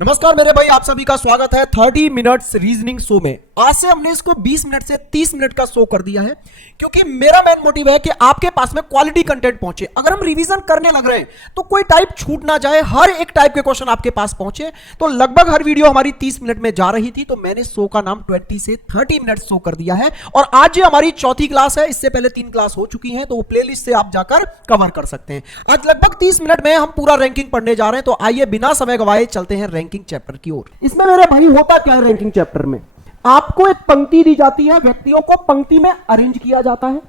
नमस्कार मेरे भाई, आप सभी का स्वागत है 30 मिनट्स रीजनिंग शो में। आज से हमने इसको 20 मिनट से 30 मिनट का शो कर दिया है, क्योंकि मेरा मेन मोटिव है कि आपके पास में क्वालिटी कंटेंट पहुंचे। अगर हम रिवीजन करने लग रहे हैं तो कोई टाइप छूट ना जाए, हर एक टाइप के क्वेश्चन आपके पास पहुंचे। तो लगभग हर वीडियो हमारी 30 मिनट में जा रही थी, तो मैंने शो का नाम 20 से 30 मिनट शो कर दिया है। और आज ये हमारी चौथी क्लास है, इससे पहले 3 क्लास हो चुकी है, तो वो प्लेलिस्ट से आप जाकर कवर कर सकते हैं। आज लगभग 30 मिनट में हम पूरा रैंकिंग पढ़ने जा रहे हैं, तो आइए बिना समय गवाए चलते हैं रैंकिंग चैप्टर की ओर। इसमें मेरे भाई होता क्या है, रैंकिंग चैप्टर में आपको एक पंक्ति दी जाती है, व्यक्तियों को पंक्ति में अरेंज किया जाता है।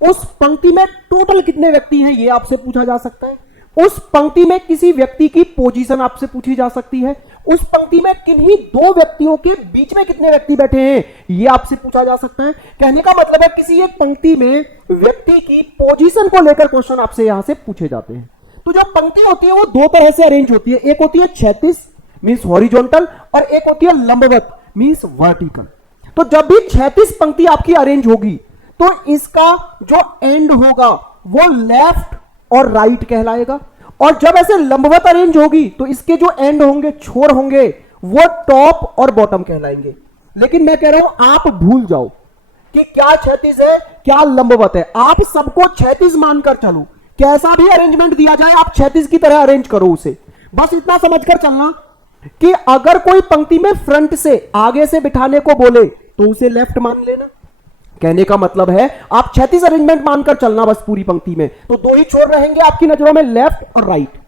उस पंक्ति में टोटल कितने व्यक्ति हैं ये आपसे पूछा जा सकता है। उस पंक्ति में किसी व्यक्ति की पोजीशन आपसे पूछी जा सकती है। उस पंक्ति में किन्हीं दो व्यक्तियों के बीच में कितने व्यक्ति बैठे हैं ये आपसे पूछा जा सकता है। कहने का मतलब है किसी एक पंक्ति में व्यक्ति की पोजीशन को लेकर क्वेश्चन आपसे यहां से पूछे जाते हैं। तो जो पंक्ति होती है वो दो तरह से अरेंज होती है। एक होती है क्षैतिज मींस हॉरिजॉन्टल, और एक होती है लंबवत मींस वर्टिकल। तो जब भी क्षैतिज पंक्ति आपकी अरेंज होगी तो इसका जो एंड होगा वो लेफ्ट और राइट कहलाएगा, और जब ऐसे लंबवत अरेंज होगी तो इसके जो एंड होंगे, छोर होंगे, वो टॉप और बॉटम कहलाएंगे। लेकिन मैं कह रहा हूं आप भूल जाओ कि क्या क्षैतिज है क्या लंबवत है। आप सबको क्षैतिज मानकर चलो, कैसा भी अरेंजमेंट दिया जाए आप क्षैतिज की तरह अरेंज करो उसे। बस इतना समझकर चलना कि अगर कोई पंक्ति में फ्रंट से आगे से बिठाने को बोले तो उसे लेफ्ट मान लेना। कहने का मतलब है आप क्षैतिज अरेंजमेंट मानकर चलना बस पूरी पंक्ति में, तो दो ही छोर रहेंगे आपकी नजरों में, लेफ्ट और राइट।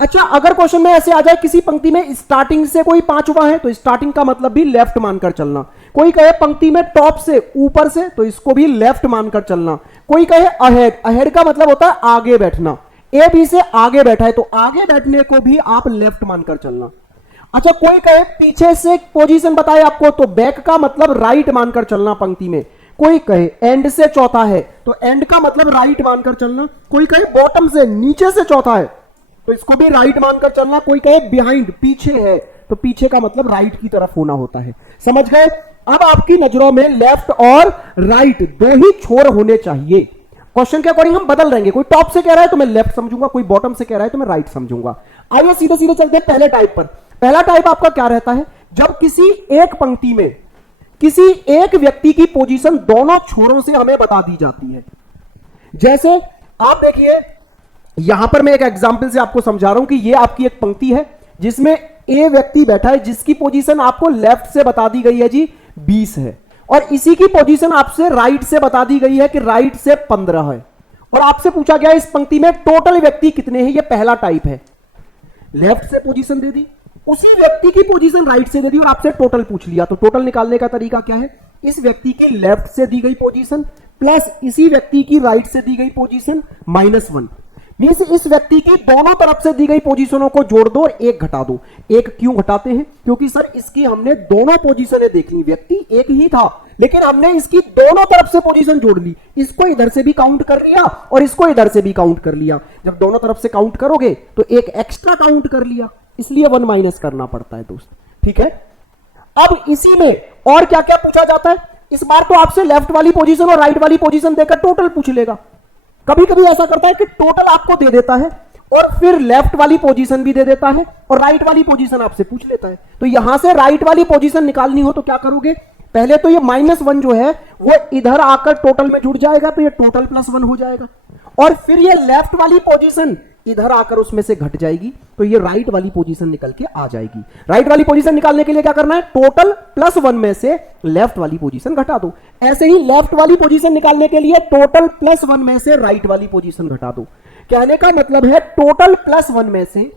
अच्छा, अगर क्वेश्चन में ऐसे आ जाए किसी पंक्ति में स्टार्टिंग से कोई पांचवा है तो स्टार्टिंग का मतलब भी लेफ्ट मानकर चलना। कोई कहे पंक्ति में टॉप से ऊपर से तो इसको भी लेफ्ट मानकर चलना। कोई कहे अहेड, अहेड का मतलब होता है आगे बैठना। ए बी से आगे बैठा है तो आगे बैठने को भी आप लेफ्ट मानकर चलना। अच्छा, कोई कहे पीछे से पोजीशन बताए आपको तो बैक का मतलब राइट मानकर चलना पंक्ति में। कोई कहे एंड से चौथा है तो एंड का मतलब राइट मानकर चलना। कोई कहे बॉटम से नीचे से चौथा है तो इसको भी राइट मानकर चलना। कोई कहे बिहाइंड पीछे है तो पीछे का मतलब राइट की तरफ होना होता है। समझ गए? अब आपकी नजरों में लेफ्ट और राइट दो ही छोर होने चाहिए। क्वेश्चन के अकॉर्डिंग हम बदल रहेंगे। कोई टॉप से कह रहा है तो मैं लेफ्ट समझूंगा, कोई बॉटम से कह रहा है तो मैं राइट समझूंगा। आइए सीधे सीधे चलते हैं पहले टाइप पर। पहला टाइप आपका क्या रहता है, जब किसी एक पंक्ति में किसी एक व्यक्ति की पोजीशन दोनों छोरों से हमें बता दी जाती है। जैसे आप देखिए, यहां पर मैं एक एग्जांपल से आपको समझा रहा हूं कि यह आपकी एक पंक्ति है जिसमें ए व्यक्ति बैठा है, जिसकी पोजीशन आपको लेफ्ट से बता दी गई है जी 20 है, और इसी की पोजीशन आपसे राइट से बता दी गई है कि राइट से 15 है, और आपसे पूछा गया इस पंक्ति में टोटल व्यक्ति कितने हैं। यह पहला टाइप है। लेफ्ट से पोजीशन दे दी, उसी व्यक्ति की पोजीशन राइट से दे दी और आपसे टोटल पूछ लिया। तो टोटल निकालने का तरीका क्या है, इस व्यक्ति की लेफ्ट से दी गई पोजीशन प्लस इसी व्यक्ति की राइट से दी गई पोजीशन -1 मींस इस व्यक्ति की दोनों तरफ से दी गई पोजीशनों को जोड़ दो और एक घटा दो। एक क्यों घटाते हैं, क्योंकि सर इसकी हमने दोनों पोजीशनें देख ली, व्यक्ति एक ही था लेकिन हमने इसकी दोनों तरफ से पोजीशन जोड़ ली। इसको इधर से भी काउंट कर लिया और इसको इधर से भी काउंट कर लिया। जब दोनों तरफ से काउंट करोगे तो एक एक्स्ट्रा काउंट कर लिया, इसलिए 1 माइनस करना पड़ता है दोस्त। ठीक है, अब इसी में और क्या क्या पूछा जाता है। इस बार तो आपसे लेफ्ट वाली पोजीशन और राइट वाली पोजीशन देकर टोटल पूछ लेगा। कभी कभी ऐसा करता है कि टोटल आपको दे देता है और फिर लेफ्ट वाली पोजीशन भी दे देता है और राइट वाली पोजीशन आपसे पूछ लेता है। तो यहां से राइट वाली पोजीशन निकालनी हो तो क्या करोगे, पहले तो ये -1 जो है वो इधर आकर टोटल में जुड़ जाएगा, तो ये टोटल +1 हो जाएगा, और फिर ये लेफ्ट वाली पोजीशन इधर आकर उसमें से घट जाएगी, तो ये राइट वाली पोजीशन निकल के आ जाएगी। राइट वाली पोजीशन निकालने के लिए क्या करना है, टोटल +1 में से लेफ्ट वाली पोजीशन घटा दो। ऐसे ही लेफ्ट वाली पोजीशन निकालने के लिए टोटल +1 में से राइट वाली पोजीशन घटा दो। कहने का मतलब है टोटल +1 में से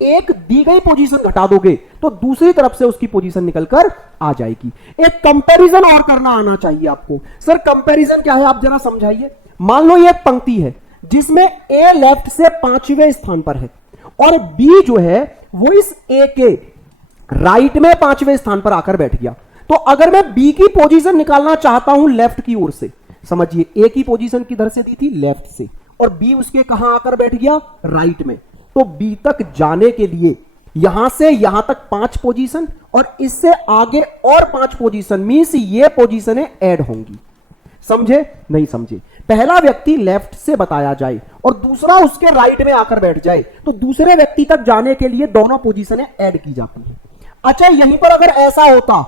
एक दी गई पोजीशन घटा दोगे तो दूसरी तरफ से उसकी पोजीशन निकलकर आ जाएगी। एक कंपैरिजन और करना आना चाहिए आपको। सर कंपैरिजन क्या है आप जरा समझाइए। मान लो ये एक पंक्ति है जिसमें ए लेफ्ट से 5वें स्थान पर है और बी जो है वो इस ए के राइट में 5वें स्थान पर आकर बैठ गया। तो अगर मैं बी की पोजीशन निकालना चाहता हूं लेफ्ट की ओर से, समझिए ए की पोजीशन किधर से दी थी, लेफ्ट से, और बी उसके कहां आकर बैठ गया, राइट में। तो बी तक जाने के लिए यहां से यहां तक 5 पोजीशन और इससे आगे और 5 पोजीशन मींस ये पोजीशनें ऐड होंगी। समझे नहीं समझे? पहला व्यक्ति लेफ्ट से बताया जाए और दूसरा उसके राइट में आकर बैठ जाए तो दूसरे व्यक्ति तक जाने के लिए दोनों पोजीशनें ऐड की जाती है। अच्छा, यहीं पर अगर ऐसा होता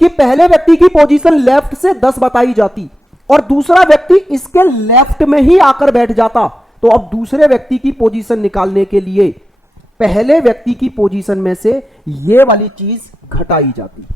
कि पहले व्यक्ति की पोजीशन लेफ्ट से 10 बताई जाती और दूसरा व्यक्ति इसके लेफ्ट में ही आकर बैठ जाता, तो अब दूसरे व्यक्ति की पोजीशन निकालने के लिए पहले व्यक्ति की पोजीशन में से यह वाली चीज घटाई जाती।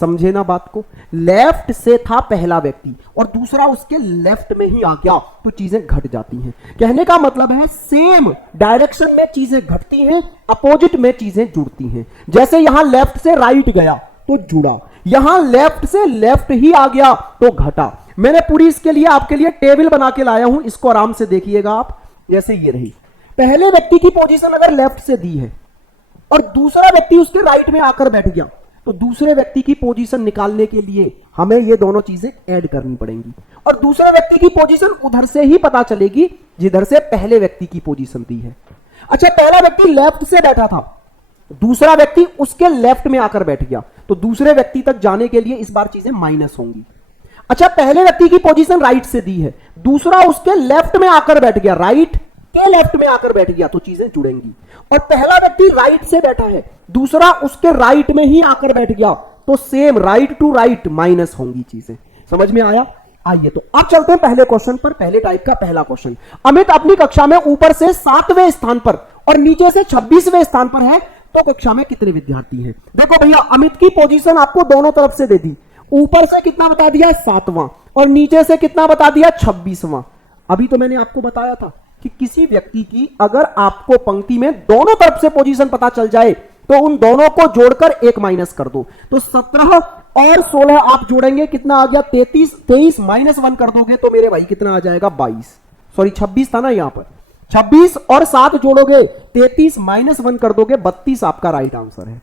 समझे ना बात को? लेफ्ट से था पहला व्यक्ति और दूसरा उसके लेफ्ट में ही आ गया तो चीजें घट जाती हैं। कहने का मतलब है सेम डायरेक्शन में चीजें घटती हैं, अपोजिट में चीजें जुड़ती हैं। जैसे यहां लेफ्ट से राइट गया तो जुड़ा, यहां लेफ्ट से लेफ्ट ही आ गया तो घटा। मैंने पूरी इसके लिए आपके लिए टेबल बना के लाया हूं, इसको आराम से देखिएगा आप। जैसे ये रही, पहले व्यक्ति की पोजीशन अगर लेफ्ट से दी है और दूसरा व्यक्ति उसके राइट में आकर बैठ गया तो दूसरे व्यक्ति की पोजीशन निकालने के लिए हमें ये दोनों चीजें ऐड करनी पड़ेंगी और दूसरे व्यक्ति की पोजीशन उधर से ही पता चलेगी जिधर से पहले व्यक्ति की पोजीशन दी है। अच्छा, पहला व्यक्ति लेफ्ट से बैठा था, दूसरा व्यक्ति उसके लेफ्ट में आकर बैठ गया तो दूसरे व्यक्ति तक जाने के लिए इस बार चीजें माइनस होंगी। अच्छा, पहले व्यक्ति की पोजीशन राइट से दी है, दूसरा उसके लेफ्ट में आकर बैठ गया, राइट के लेफ्ट में आकर बैठ गया तो चीजें जुड़ेंगी। और पहला व्यक्ति राइट से बैठा है, दूसरा उसके राइट में ही आकर बैठ गया तो same right to right minus होंगी चीजें। समझ में आया? आइए तो अब चलते हैं पहले क्वेश्चन पर। पहले टाइप का पहला क्वेश्चन, अमित अपनी कक्षा में ऊपर से 7वें स्थान पर और नीचे से 26वें स्थान पर है तो कक्षा में कितने विद्यार्थी हैं? देखो भैया, अमित की पोजीशन आपको दोनों तरफ से दे दी, ऊपर से कितना बता दिया 7वां और नीचे से कितना बता दिया 26वां। अभी तो मैंने आपको बताया था कि किसी व्यक्ति की अगर आपको पंक्ति में दोनों तरफ से पोजीशन पता चल जाए तो उन दोनों को जोड़कर एक माइनस कर दो। तो 17 और 16 आप जोड़ेंगे, कितना आ गया 33, 23 माइनस 1 कर दोगे तो मेरे भाई कितना आ जाएगा 22, सॉरी 26 था ना यहां पर, 26 और 7 जोड़ोगे 33 माइनस 1 कर दोगे 32 आपका राइट आंसर है।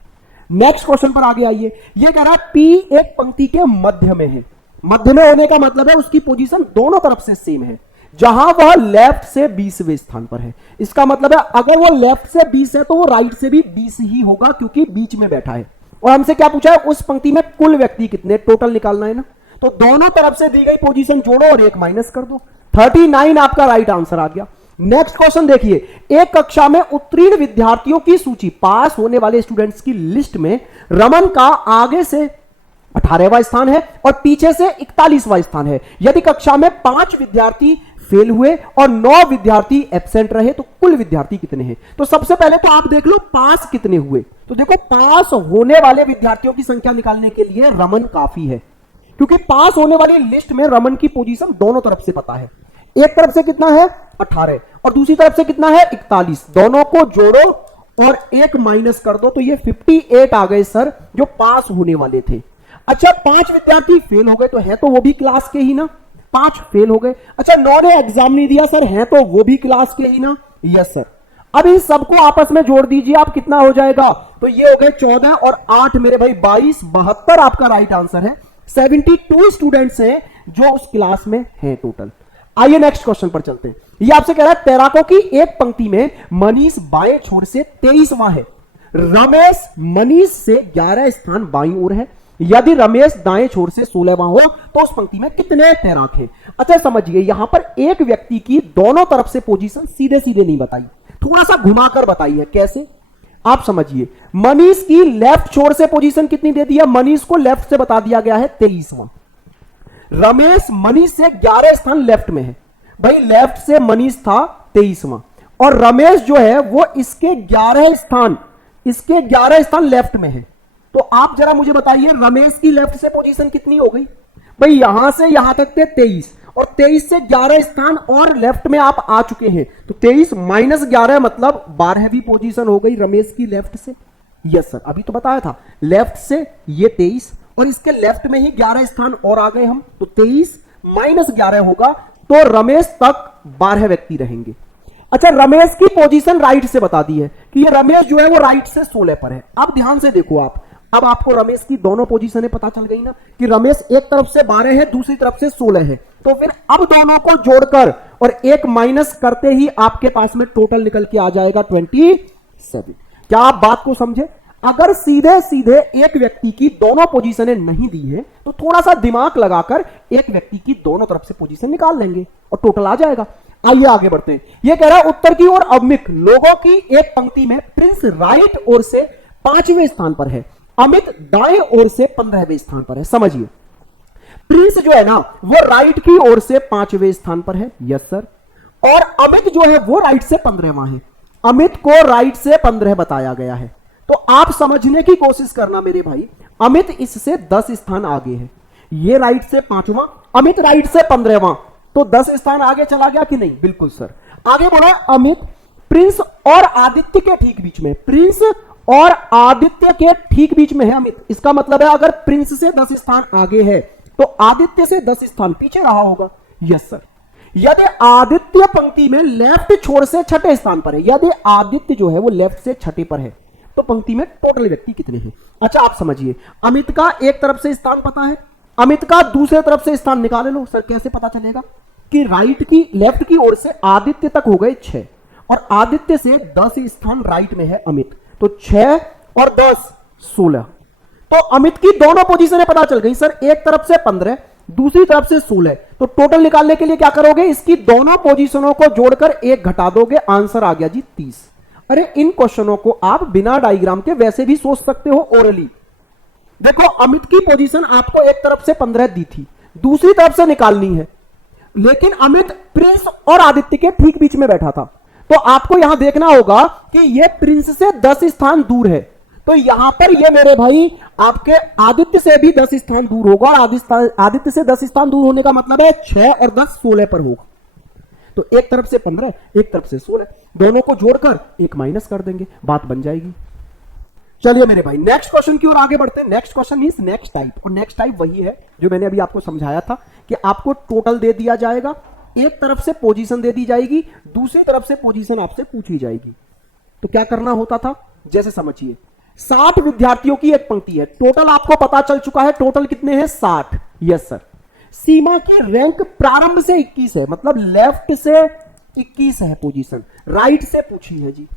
नेक्स्ट क्वेश्चन पर आगे आइए। यह कह रहा है P एक पंक्ति के मध्य में है। मध्य में होने का मतलब है उसकी पोजीशन दोनों तरफ से सेम है, जहां वह लेफ्ट से 20वें स्थान पर है। इसका मतलब है अगर वो लेफ्ट से 20 है तो वो राइट से भी 20 ही होगा क्योंकि बीच में बैठा है। और हमसे क्या पूछा है, उस पंक्ति में कुल व्यक्ति कितने, टोटल निकालना है ना। तो दोनों तरफ से दी गई पोजीशन जोड़ो और एक माइनस कर दो, 39 आपका राइट आंसर आ गया। नेक्स्ट क्वेश्चन देखिए, एक कक्षा में उत्तीर्ण विद्यार्थियों की सूची, पास होने वाले स्टूडेंट्स की लिस्ट में रमन का आगे से 18वां स्थान है और पीछे से 41वां स्थान है। यदि कक्षा में 5 विद्यार्थी फेल हुए और 9 विद्यार्थी एब्सेंट रहे तो कुल विद्यार्थी कितने हैं? तो सबसे पहले तो आप देख लो पास कितने हुए। तो देखो, पास होने वाले विद्यार्थियों की संख्या निकालने के लिए रमन काफी है क्योंकि पास होने वाली लिस्ट में रमन की पोजीशन दोनों तरफ से पता है। एक तरफ से कितना है 18 और दूसरी तरफ से कितना है 41, दोनों को जोड़ो और एक माइनस कर दो तो ये 58 आ गए सर, जो पास होने वाले थे। अच्छा, 5 विद्यार्थी फेल हो गए तो है तो वो भी क्लास के ही ना, 5 फेल हो गए। अच्छा, 9 ने एग्जाम नहीं दिया सर, है तो वो भी क्लास के ही ना, यस सर। अब इन सबको आपस में जोड़ दीजिए, आप कितना हो जाएगा, तो ये हो गए 14 और 8 मेरे भाई 22, 72 आपका राइट आंसर है। 72 स्टूडेंट्स हैं जो उस क्लास में हैं टोटल। आइए नेक्स्ट क्वेश्चन पर चलते हैं। ये आपसे कह रहा है तैराकों की एक पंक्ति में मनीष बाएं छोर से 23वां है, रमेश मनीष से 11 स्थान बाईं ओर है। यदि रमेश दाएं छोर से 16वां हो तो उस पंक्ति में कितने तैराक हैं? अच्छा समझिए, यहां पर एक व्यक्ति की दोनों तरफ से पोजीशन सीधे सीधे नहीं बताई, थोड़ा सा घुमाकर बताई है। कैसे? आप समझिए, मनीष की लेफ्ट छोर से पोजीशन कितनी दे दी है? मनीष को लेफ्ट से बता दिया गया है 23वां। रमेश मनीष से 11 स्थान लेफ्ट में है, भाई लेफ्ट से मनीष था 23वां और रमेश जो है वो इसके 11 स्थान लेफ्ट में है। तो आप जरा मुझे बताइए रमेश की लेफ्ट से पोजीशन कितनी हो गई? भाई यहां से यहां तक थे 23 और 23 से 11 स्थान और लेफ्ट में आप आ चुके हैं, तो 23 माइनस 11 मतलब 12वीं पोजीशन हो गई रमेश की लेफ्ट से। यस सर, अभी तो बताया था लेफ्ट से ये 23 और इसके लेफ्ट में ही 11 स्थान और आ गए हम, तो 23 माइनस 11 होगा तो रमेश तक 12 व्यक्ति रहेंगे। अच्छा, रमेश की पोजीशन राइट से बता दी है कि ये रमेश जो है वो राइट से 16 पर है। अब ध्यान से देखो आप, अब आपको रमेश की दोनों पोजीशनें पता चल गई ना कि रमेश एक तरफ से 12 है, दूसरी तरफ से 16 है। तो फिर अब दोनों को जोड़कर और एक माइनस करते ही आपके पास में टोटल निकल के आ जाएगा 27। क्या आप बात को समझे? अगर सीधे सीधे एक व्यक्ति की दोनों पोजीशनें नहीं दी है तो थोड़ा सा दिमाग लगाकर एक व्यक्ति की दोनों तरफ से पोजीशन निकाल लेंगे और टोटल आ जाएगा। आइए आगे बढ़ते हैं। यह कह रहा है उत्तर की ओर अमित लोगों की एक पंक्ति में प्रिंस राइट ओर से 5वें स्थान पर है, अमित दाएं ओर से 15वें स्थान पर है। समझिए, प्रिंस जो है ना वो राइट की ओर से 5वें स्थान पर है, यस सर, और अमित जो है वो राइट से 15वां है। अमित को राइट से 15 बताया गया है, तो आप समझने की कोशिश करना मेरे भाई, अमित इससे 10 स्थान आगे है, ये राइट से 5वां, अमित राइट से 15वां, तो 10 स्थान आगे चला गया कि नहीं? बिल्कुल सर। आगे बोला अमित प्रिंस और आदित्य के ठीक बीच में, प्रिंस और आदित्य के ठीक बीच में है अमित। इसका मतलब है अगर प्रिंस से 10 स्थान आगे है तो आदित्य से 10 स्थान पीछे रहा होगा, यस सर। यदि आदित्य पंक्ति में लेफ्ट छोर से 6ठे स्थान पर है, यदि आदित्य जो है वो लेफ्ट से 6ठे पर है तो पंक्ति में टोटल व्यक्ति कितने हैं? अच्छा आप समझिए, अमित का एक तरफ से स्थान पता है, अमित का दूसरे तरफ से स्थान निकाले लो। सर कैसे पता चलेगा? कि राइट की लेफ्ट की ओर से आदित्य तक हो गए 6 और आदित्य से 10 स्थान राइट में है अमित, तो 6 और 10 16, तो अमित की दोनों पोजीशनें पता चल गई सर। एक तरफ से 15, दूसरी तरफ से 16, तो टोटल निकालने के लिए क्या करोगे? इसकी दोनों पोजीशनों को जोड़कर 1 घटा दोगे, आंसर आ गया जी 30। अरे इन क्वेश्चनों को आप बिना डायग्राम के वैसे भी सोच सकते हो ओरली। देखो अमित की पोजीशन आपको एक तरफ से 15 दी थी, दूसरी तरफ से निकालनी है, लेकिन अमित प्रिंस और आदित्य के ठीक बीच में बैठा था, तो आपको यहां देखना होगा कि यह प्रिंस से 10 स्थान दूर है, तो यहां पर ये मेरे भाई आपके आदित्य से भी 10 स्थान दूर होगा, और आदित्य से 10 स्थान दूर होने का मतलब है 6 और 10 16 पर होगा। तो एक तरफ से 15, एक तरफ से 16, दोनों को जोड़कर 1 माइनस कर देंगे, बात बन जाएगी। चलिए मेरे भाई नेक्स्ट क्वेश्चन की ओर आगे बढ़ते हैं। Next question means next type, और नेक्स्ट टाइप वही है जो मैंने अभी आपको समझाया था कि आपको टोटल दे दिया जाएगा, एक तरफ से पोजीशन दे दी जाएगी, दूसरी तरफ से पोजीशन आपसे पूछी जाएगी। तो क्या करना होता था, जैसे समझिए 60 विद्यार्थियों की एक पंक्ति है, टोटल आपको पता चल चुका है, टोटल कितने हैं? 60, यस सर। सीमा की रैंक प्रारंभ से 21 है, मतलब लेफ्ट से 21 है पोजीशन, राइट से पूछी है जी।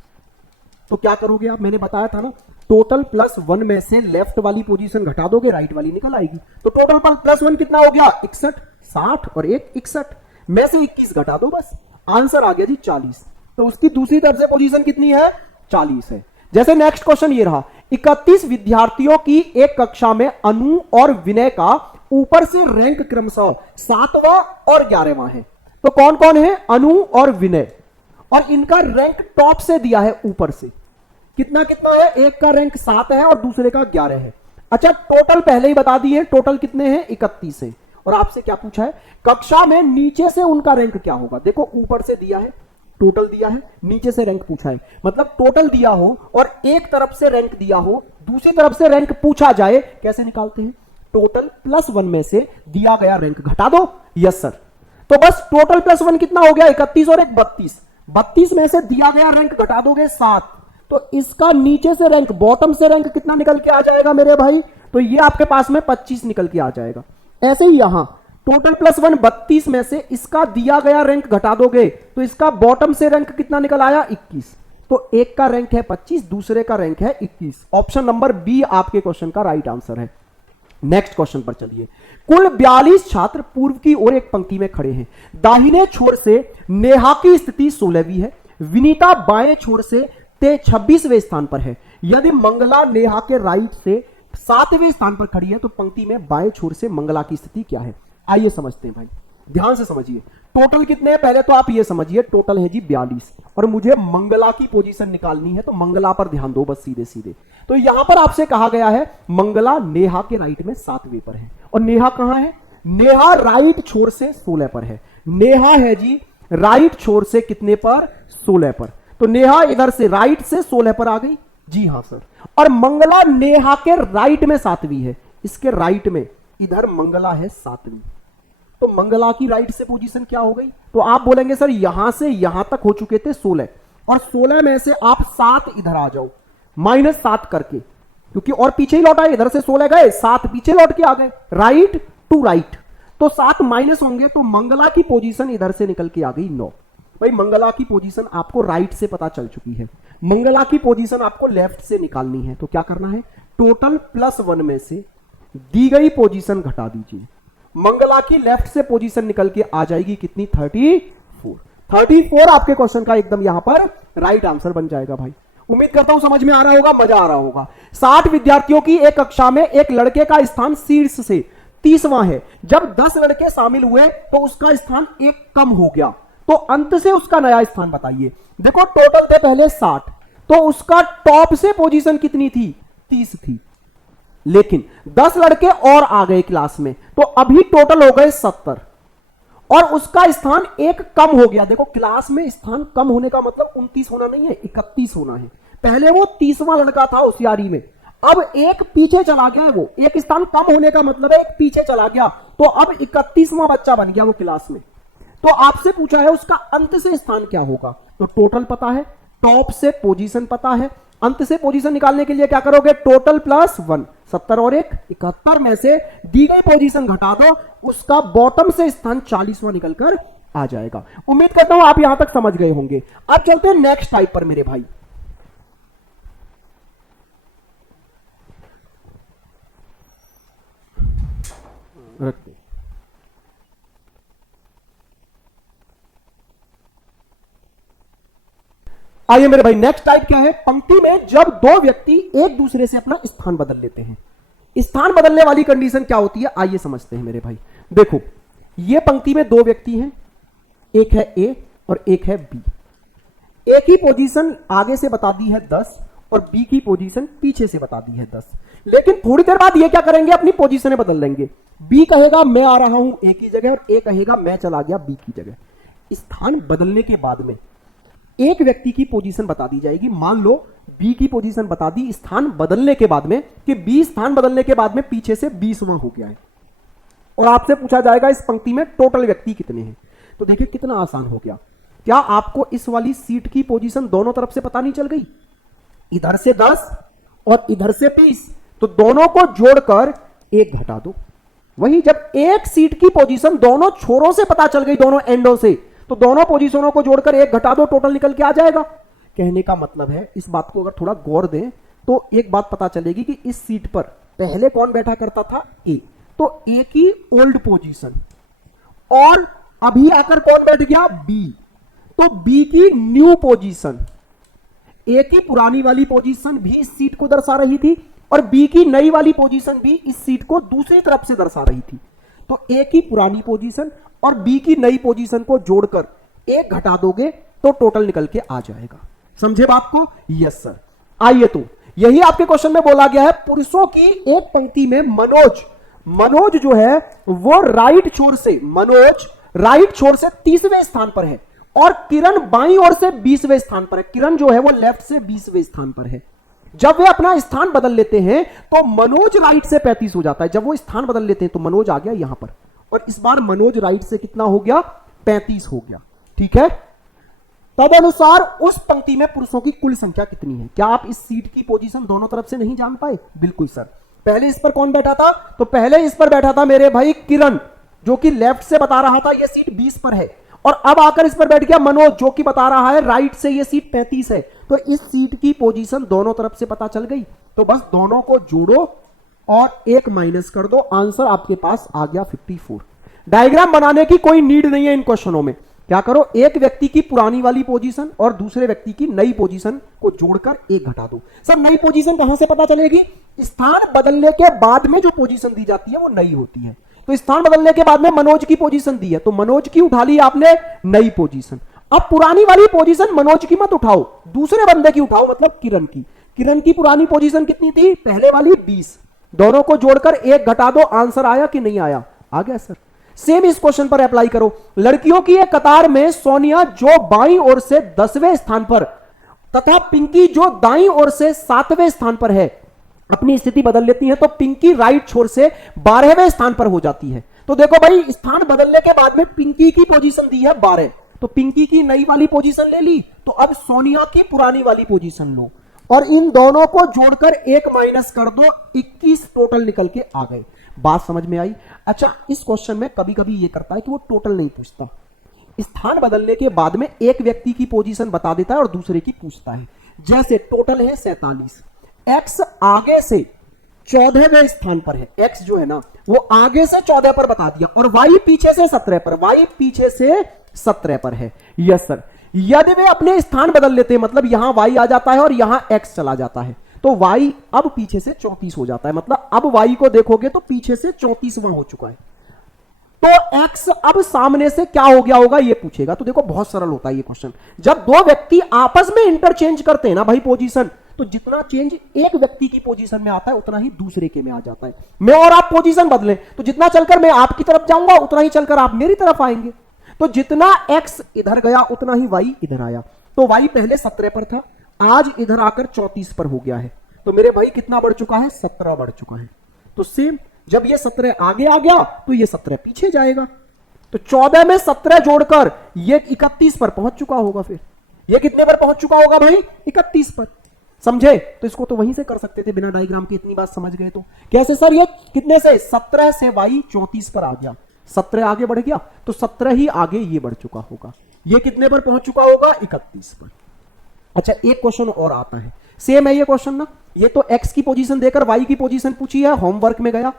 तो क्या करोगे आप? मैंने बताया था ना, टोटल +1 में से लेफ्ट वाली पोजीशन घटा दोगे, राइट वाली निकल आएगी। तो टोटल पर +1 कितना हो गया? 61, 60 और 1 61 में से 21 घटा दो, बस आंसर आ गया जी 40। तो उसकी दूसरी तरफ से पोजीशन कितनी है? 40 है। जैसे नेक्स्ट क्वेश्चन ये रहा, 31 विद्यार्थियों की एक कक्षा में अनु और विनय का ऊपर से रैंक क्रमशः 7वां और 11वां है। तो कौन कौन है? अनु और विनय, और इनका रैंक टॉप से दिया है ऊपर से, कितना कितना है? एक का रैंक 7 है और दूसरे का 11 है। अच्छा टोटल पहले ही बता दिए, टोटल कितने हैं? 31 है। और आपसे क्या पूछा है? कक्षा में नीचे से उनका रैंक क्या होगा? देखो ऊपर से दिया है, टोटल दिया है, नीचे से रैंक पूछा है, मतलब टोटल दिया हो और एक तरफ से रैंक दिया हो, दूसरी तरफ से रैंक पूछा जाए, कैसे निकालते हैं? टोटल +1 में से दिया गया रैंक घटा दो, यस सर। तो बस टोटल +1 कितना हो गया? 31 और 1 32, 32 में से दिया गया रैंक घटा दोगे 7, तो इसका नीचे से रैंक, बॉटम से रैंक कितना निकल के आ जाएगा मेरे भाई? तो ये आपके पास में 25 निकल के आ जाएगा। ऐसे ही यहां टोटल +1 32 में से इसका दिया गया रैंक घटा दोगे तो इसका बॉटम से रैंक कितना निकल आया? 21। तो एक का रैंक है 25, दूसरे का रैंक है 21। ऑप्शन नंबर बी आपके क्वेश्चन का राइट आंसर है। नेक्स्ट क्वेश्चन पर चलिए। कुल 42 छात्र पूर्व की ओर एक पंक्ति में खड़े हैं। दाहिने छोर से नेहा की स्थिति 16वीं है, विनीता बाएं छोर से 26वें स्थान पर है। यदि मंगला नेहा के राइट से 7वें स्थान पर खड़ी है तो पंक्ति में बाएं छोर से मंगला की स्थिति क्या है? आइए समझते हैं भाई, ध्यान से समझिए। टोटल कितने हैं पहले तो आप ये समझिए, टोटल है जी 42, और मुझे मंगला की पोजीशन निकालनी है, तो मंगला पर ध्यान दो बस सीधे सीधे। तो यहां पर आपसे कहा गया है मंगला नेहा के राइट में 7वें पर है, और नेहा कहां है? नेहा राइट छोर से 16 पर है। नेहा है जी राइट छोर से कितने पर? 16 पर। तो नेहा इधर से राइट से 16 पर आ गई, जी हां सर। और मंगला नेहा के राइट में 7वीं है, इसके राइट में इधर मंगला है 7वीं, तो मंगला की राइट से पोजीशन क्या हो गई? तो आप बोलेंगे सर यहां से यहां तक हो चुके थे 16, और 16 में से आप 7 इधर आ जाओ -7 करके, क्योंकि और पीछे ही लौट आए, इधर से 16 गए 7 पीछे लौट के आ गए, राइट टू राइट, तो 7 माइनस होंगे, तो मंगला की पोजीशन इधर से निकल के आ गई 9। भाई मंगला की पोजीशन आपको राइट से पता चल चुकी है, मंगला की पोजीशन आपको लेफ्ट से निकालनी है। तो क्या करना है, टोटल +1 में से दी गई पोजीशन घटा दीजिए। मंगला की लेफ्ट से पोजीशन निकल के आ जाएगी कितनी, 34 आपके क्वेश्चन का एकदम यहां पर राइट आंसर बन जाएगा भाई। उम्मीद करता हूं समझ में आ रहा होगा, मजा आ रहा होगा। 60 विद्यार्थियों की एक कक्षा में एक लड़के का स्थान शीर्ष से 30वां है। जब 10 लड़के शामिल हुए तो उसका स्थान एक कम हो गया, तो अंत से उसका नया स्थान बताइए। देखो टोटल थे पहले 60, तो उसका टॉप से पोजीशन कितनी थी, 30 थी, लेकिन 10 लड़के और आ गए क्लास में, तो अभी टोटल हो गए 70 और उसका स्थान एक कम हो गया। देखो क्लास में स्थान कम होने का मतलब 29 होना नहीं है, 31 होना है। पहले वो 30वां लड़का था होशियारी में, अब एक पीछे चला गया है, वो एक स्थान कम होने का मतलब है एक पीछे चला गया, तो अब 31वां बच्चा बन गया वो क्लास में। तो आपसे पूछा है उसका अंत से स्थान क्या होगा, तो टोटल पता है, टॉप से पोजीशन पता है, अंत से पोजीशन निकालने के लिए क्या करोगे, टोटल +1, 70 और 1 71 में से दी गई पोजीशन घटा दो, उसका बॉटम से स्थान 40वां निकलकर आ जाएगा। उम्मीद करता हूं आप यहां तक समझ गए होंगे। अब चलते हैं नेक्स्ट टाइप पर मेरे भाई। रखते आइए मेरे भाई, नेक्स्ट टाइप क्या है, पंक्ति में जब दो व्यक्ति एक दूसरे से अपना स्थान बदल लेते हैं। स्थान बदलने वाली कंडीशन क्या होती है, आइए समझते हैं मेरे भाई। देखो ये पंक्ति में दो व्यक्ति हैं, एक है ए और एक है बी। ए की पोजीशन आगे से बता दी है 10 और बी की पोजीशन पीछे से बता दी है 10, लेकिन थोड़ी देर बाद ये क्या करेंगे, अपनी पोजीशनें बदल लेंगे। बी कहेगा मैं आ रहा हूं ए की जगह और ए कहेगा मैं चला गया बी की जगह। स्थान बदलने के बाद में एक व्यक्ति की पोजीशन बता दी जाएगी। मान लो बी की पोजीशन बता दी स्थान बदलने के बाद में कि बी स्थान बदलने के बाद में पीछे से 20वां हो गया है, और आपसे पूछा जाएगा इस पंक्ति में टोटल व्यक्ति कितने हैं। तो देखिए कितना आसान हो गया। क्या आपको इस वाली सीट की पोजीशन दोनों तरफ से पता नहीं चल गई, इधर से 10 और इधर से 20, तो दोनों को जोड़कर 1 घटा दो। वही जब एक सीट की पोजीशन दोनों छोरों से पता चल गई, दोनों एंडों से, तो दोनों पोजीशनों को जोड़कर 1 घटा दो, टोटल निकल के आ जाएगा। कहने का मतलब है, इस बात को अगर थोड़ा गौर दें तो एक बात पता चलेगी कि इस सीट पर पहले कौन बैठा करता था, ए, तो ए की ओल्ड पोजीशन, और अभी आकर कौन बैठ गया, बी, तो बी की न्यू पोजीशन। ए की पुरानी वाली पोजीशन भी इस सीट को दर्शा रही थी और बी की नई वाली पोजीशन भी इस सीट को दूसरी तरफ से दर्शा रही थी। तो ए की पुरानी पोजीशन और बी की नई पोजीशन को जोड़कर 1 घटा दोगे तो टोटल निकल के आ जाएगा। समझे बात को, यस सर। आइए तो यही आपके क्वेश्चन में बोला गया है, पुरुषों की एक पंक्ति में मनोज जो है वो राइट छोर से, मनोज राइट छोर से 30वें स्थान पर है और किरण बाईं ओर से 20वें स्थान पर है। किरण जो है वो लेफ्ट से 20वें स्थान पर है। जब वे अपना स्थान बदल लेते हैं तो मनोज राइट से 35 हो जाता है। जब वो स्थान बदल लेते हैं तो मनोज आ गया यहां पर, और इस बार मनोज राइट से कितना हो गया, 35 हो गया। ठीक है, तदनुसार उस पंक्ति में पुरुषों की कुल संख्या कितनी है। क्या आप इस सीट की पोजीशन दोनों तरफ से नहीं जान पाए? बिल्कुल सर। पहले इस पर कौन बैठा था, तो पहले इस पर बैठा था मेरे भाई किरण, जो कि लेफ्ट से बता रहा था ये सीट 20 पर है, और अब आकर इस पर बैठ गया मनोज, जो कि बता रहा है राइट से ये सीट 35 है। तो इस सीट की पोजीशन दोनों तरफ से पता चल गई, तो बस दोनों को जोड़ो और 1 माइनस कर दो, आंसर आपके पास आ गया 54। डायग्राम बनाने की कोई नीड नहीं है इन क्वेश्चनों में। क्या करो, एक व्यक्ति की पुरानी वाली पोजीशन और दूसरे व्यक्ति की नई पोजीशन को जोड़कर 1 घटा दो। सर नई पोजीशन कहां से पता चलेगी, स्थान बदलने के बाद में जो पोजीशन दी जाती है वो नई होती है। तो स्थान बदलने के बाद में मनोज की पोजीशन दी है, तो मनोज की उठा ली आपने नई पोजीशन। अब पुरानी वाली पोजीशन मनोज की मत उठाओ, दूसरे बंदे की उठाओ, मतलब किरण की। किरण की पुरानी पोजीशन कितनी थी, पहले वाली 20, दोनों को जोड़कर 1 घटा दो, आंसर आया कि नहीं आया, आ गया सर। सेम इस क्वेश्चन पर अप्लाई करो। लड़कियों की एक कतार में सोनिया जो बाईं ओर से 10वें स्थान पर तथा पिंकी जो दाईं ओर से 7वें स्थान पर है अपनी स्थिति बदल लेती है, तो पिंकी राइट छोर से 12वें स्थान पर हो जाती है। तो देखो भाई, स्थान बदलने के बाद में पिंकी की पोजीशन दी है 12, तो पिंकी की नई वाली पोजीशन ले ली, तो अब सोनिया की पुरानी वाली पोजीशन लो और इन दोनों को जोड़कर 1 माइनस कर दो, 21 टोटल निकल के आ गए। बात समझ में आई? अच्छा, इस क्वेश्चन में कभी कभी ये करता है कि वो टोटल नहीं पूछता, स्थान बदलने के बाद में एक व्यक्ति की पोजीशन बता देता है और दूसरे की पूछता है। जैसे टोटल है 47, एक्स आगे से 14वें स्थान पर है, एक्स जो है ना वो आगे से 14 पर बता दिया और वाई पीछे से 17 पर, वाई पीछे से 17 पर है। यस सर, यदि वे अपने स्थान बदल लेते हैं, मतलब यहां वाई आ जाता है और यहां एक्स चला जाता है, तो वाई अब पीछे से 34 हो जाता है, मतलब अब वाई को देखोगे तो पीछे से 34वां हो चुका है। तो एक्स अब सामने से क्या हो गया होगा ये पूछेगा। तो देखो बहुत सरल होता है ये क्वेश्चन। जब दो व्यक्ति आपस में इंटरचेंज करते हैं ना भाई पोजीशन, तो जितना चेंज एक व्यक्ति की पोजीशन में आता है उतना ही दूसरे के में आ जाता है। मैं और आप पोजीशन बदले तो जितना चलकर मैं आपकी तरफ जाऊंगा उतना ही चलकर आप मेरी तरफ आएंगे। तो जितना एक्स इधर गया उतना ही वाई इधर आया। तो वाई पहले 17 पर था, आज इधर आकर 34 पर हो गया है। तो मेरे भाई कितना बढ़ चुका है? 17 बढ़ चुका है। तो सेम जब ये 17 आगे आ गया तो ये 17 पीछे जाएगा। तो 14 में 17 जोड़कर ये 31 पर पहुंच चुका होगा। फिर ये कितने पर पहुंच चुका होगा भाई? 31 पर। समझे? तो इसको तो वहीं से कर सकते थे बिना डायग्राम के। इतनी बात समझ गए तो कैसे सर? ये कितने से? 17 से वाई 34 पर आ गया, 17 आगे बढ़ गया तो 17 ही आगे ये बढ़ चुका होगा। ये कितने पर पहुंच चुका होगा? 31 पर। अच्छा एक क्वेश्चन और आता है, सेम है ये क्वेश्चन ना। ये तो एक्स की पोजीशन देकर वाई की पोजीशन पूछी है, होमवर्क में गया।